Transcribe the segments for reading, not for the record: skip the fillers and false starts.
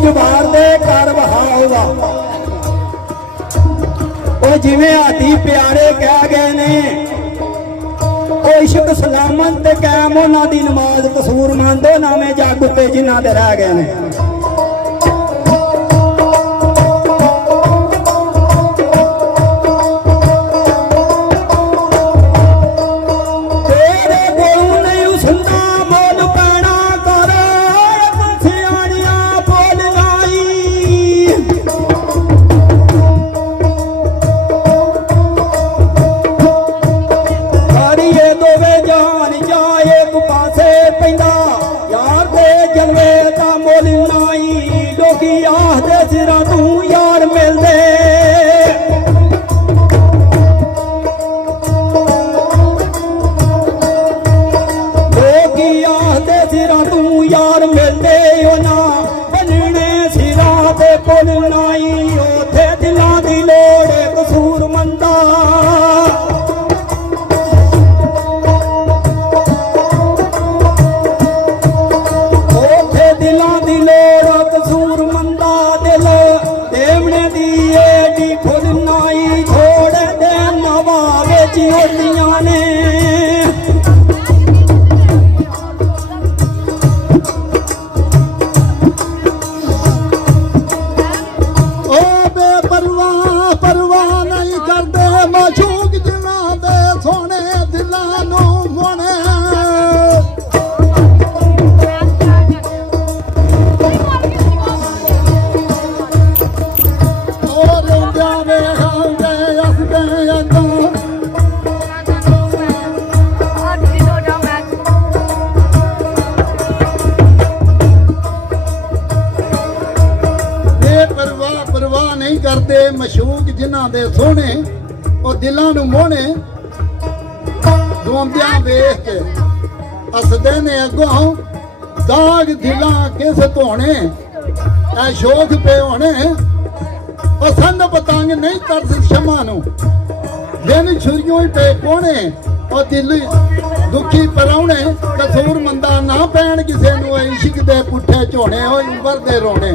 जुबार दे कर बहाओगा जिमें हाथी प्यारे कह गए ने इश्क सलामत कैम उन्हां दी नमाज कसूर मंदो नामे जग उत्ते जिन्हां दे रह गए ने मशूक जिन्हां दे सोने और दिलां नूं मोहने रोंदियां वेख के हसदे ने अगों दाग दिलां किस धोने ऐ शोक पे होने पसंद पतंग नहीं कर शमा नूं दिन छुरियों पे पोने और दिल दुखी पराउने कसूर मंदा ना पैण किसे नूं इश्क दे पुठे झोने ओ उम्र दे रोने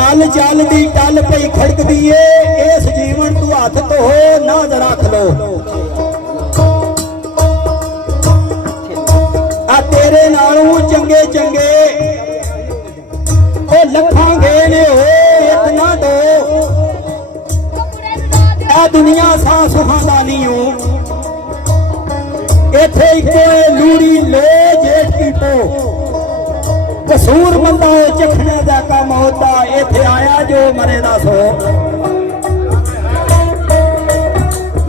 चल चल दी टल पई खड़क दिए इस जीवन तू हाथ धो नाज रख लो आ तेरे नालों चंगे चंगे ओ लखां गए ने हो एक ना दो ए दुनिया सा सुहांदा नहीं हो इथे इको लूड़ी ले जेठ की तो कसूर बंदा चखने का काम होता इथे आया जो मरे दा सो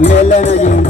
मेले ने जी